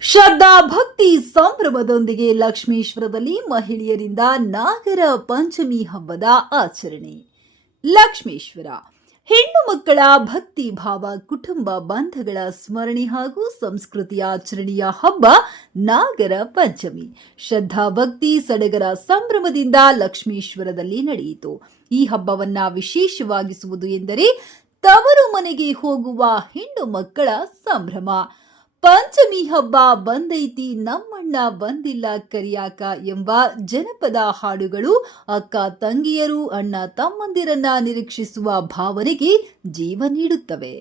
ಶ್ರದ್ಧಾ ಭಕ್ತಿ ಸಂಭ್ರಮದೊಂದಿಗೆ ಲಕ್ಷ್ಮೇಶ್ವರದಲ್ಲಿ ಮಹಿಳೆಯರಿಂದ ನಾಗರ ಪಂಚಮಿ ಹಬ್ಬದ ಆಚರಣೆ. ಲಕ್ಷ್ಮೀಶ್ವರ, ಹೆಣ್ಣು ಮಕ್ಕಳ ಭಕ್ತಿ ಭಾವ, ಕುಟುಂಬ ಬಂಧಗಳ ಸ್ಮರಣೆ ಹಾಗೂ ಸಂಸ್ಕೃತಿಯ ಆಚರಣೆಯ ಹಬ್ಬ ನಾಗರ ಪಂಚಮಿ. ಶ್ರದ್ಧಾ ಭಕ್ತಿ ಸಡಗರ ಸಂಭ್ರಮದಿಂದ ಲಕ್ಷ್ಮೀಶ್ವರದಲ್ಲಿ ನಡೆಯಿತು. ಈ ಹಬ್ಬವನ್ನ ವಿಶೇಷವಾಗಿಸುವುದು ಎಂದರೆ ತವರು ಮನೆಗೆ ಹೋಗುವ ಹೆಣ್ಣು ಮಕ್ಕಳ ಸಂಭ್ರಮ. ಪಂಚಮಿ ಹಬ್ಬ ಬಂದೈತಿ, ನಮ್ಮಣ್ಣ ಬಂದಿಲ್ಲ ಕರಿಯಾಕ ಎಂಬ ಜನಪದ ಹಾಡುಗಳು ಅಕ್ಕ ತಂಗಿಯರು, ಅಣ್ಣ ತಮ್ಮಂದಿರನ್ನ ನಿರೀಕ್ಷಿಸುವ ಭಾವನೆಗೆ ಜೀವ ನೀಡುತ್ತವೆ.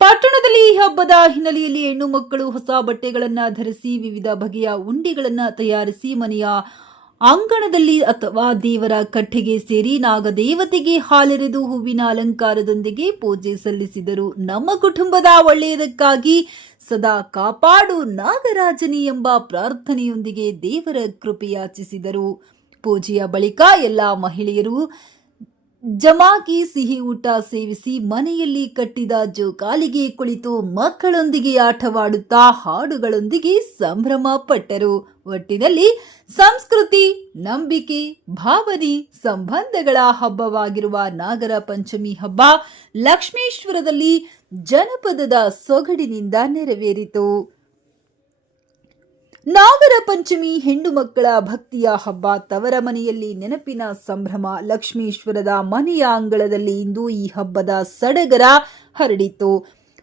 ಪಟ್ಟಣದಲ್ಲಿ ಈ ಹಬ್ಬದ ಹಿನ್ನೆಲೆಯಲ್ಲಿ ಹೆಣ್ಣು ಮಕ್ಕಳು ಹೊಸ ಬಟ್ಟೆಗಳನ್ನು ಧರಿಸಿ ವಿವಿಧ ಬಗೆಯ ಉಂಡಿಗಳನ್ನು ತಯಾರಿಸಿ ಮನೆಯ ಅಂಗಣದಲ್ಲಿ ಅಥವಾ ದೇವರ ಕಟ್ಟೆಗೆ ಸೇರಿ ನಾಗದೇವತೆಗೆ ಹಾಲೆರೆದು ಹೂವಿನ ಅಲಂಕಾರದೊಂದಿಗೆ ಪೂಜೆ ಸಲ್ಲಿಸಿದರು. ನಮ್ಮ ಕುಟುಂಬದ ಒಳ್ಳೆಯದಕ್ಕಾಗಿ ಸದಾ ಕಾಪಾಡು ನಾಗರಾಜನಿ ಎಂಬ ಪ್ರಾರ್ಥನೆಯೊಂದಿಗೆ ದೇವರ ಕೃಪೆಯಾಚಿಸಿದರು. ಪೂಜೆಯ ಬಳಿಕ ಎಲ್ಲ ಮಹಿಳೆಯರು ಜಮಾಗಿ ಸಿಹಿ ಊಟ ಸೇವಿಸಿ ಮನೆಯಲ್ಲಿ ಕಟ್ಟಿದ ಜೋಕಾಲಿಗೆ ಕುಳಿತು ಮಕ್ಕಳೊಂದಿಗೆ ಆಟವಾಡುತ್ತಾ ಹಾಡುಗಳೊಂದಿಗೆ ಸಂಭ್ರಮ ಪಟ್ಟರು. ಒಟ್ಟಿನಲ್ಲಿ ಸಂಸ್ಕೃತಿ, ನಂಬಿಕೆ ಭಾವನೆ ಸಂಬಂಧಗಳ ಹಬ್ಬವಾಗಿರುವ ನಾಗರ ಪಂಚಮಿ ಹಬ್ಬ ಲಕ್ಷ್ಮೇಶ್ವರದಲ್ಲಿ ಜನಪದದ ಸೊಗಡಿನಿಂದ ನೆರವೇರಿತು. ನಾಗರ ಪಂಚಮಿ ಹೆಣ್ಣು ಮಕ್ಕಳ ಭಕ್ತಿಯ ಹಬ್ಬ ತವರ ಮನೆಯಲ್ಲಿ ನೆನಪಿನ ಸಂಭ್ರಮ ಲಕ್ಷ್ಮೀಶ್ವರದ ಮನೆಯ ಅಂಗಳದಲ್ಲಿ ಇಂದು ಈ ಹಬ್ಬದ ಸಡಗರ ಹರಡಿತು.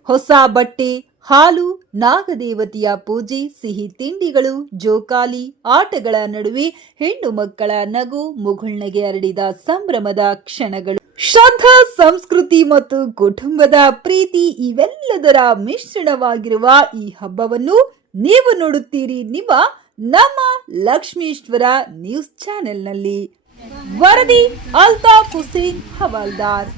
ಹೊಸ ಬಟ್ಟೆ, ಹಾಲು, ನಾಗದೇವತೆಯ ಪೂಜೆ, ಸಿಹಿ ತಿಂಡಿಗಳು, ಜೋಕಾಲಿ, ಆಟಗಳ ನಡುವೆ ಹೆಣ್ಣು ಮಕ್ಕಳ ನಗು ಮುಗುಳ್ನಗೆ ಹರಡಿದ ಸಂಭ್ರಮದ ಕ್ಷಣಗಳು. ಶ್ರದ್ಧಾ, ಸಂಸ್ಕೃತಿ ಮತ್ತು ಕುಟುಂಬದ ಪ್ರೀತಿ ಇವೆಲ್ಲದರ ಮಿಶ್ರಣವಾಗಿರುವ ಈ ಹಬ್ಬವನ್ನು ನೀವು ನೋಡುತ್ತೀರಿ ನಿಮ್ಮ ನಮ್ಮ ಲಕ್ಷ್ಮೀಶ್ವರ ನ್ಯೂಸ್ ಚಾನೆಲ್ನಲ್ಲಿ. ವರದಿ ಅಲ್ತಾಫ್ ಹುಸೇನ್ ಹವಾಲ್ದಾರ್.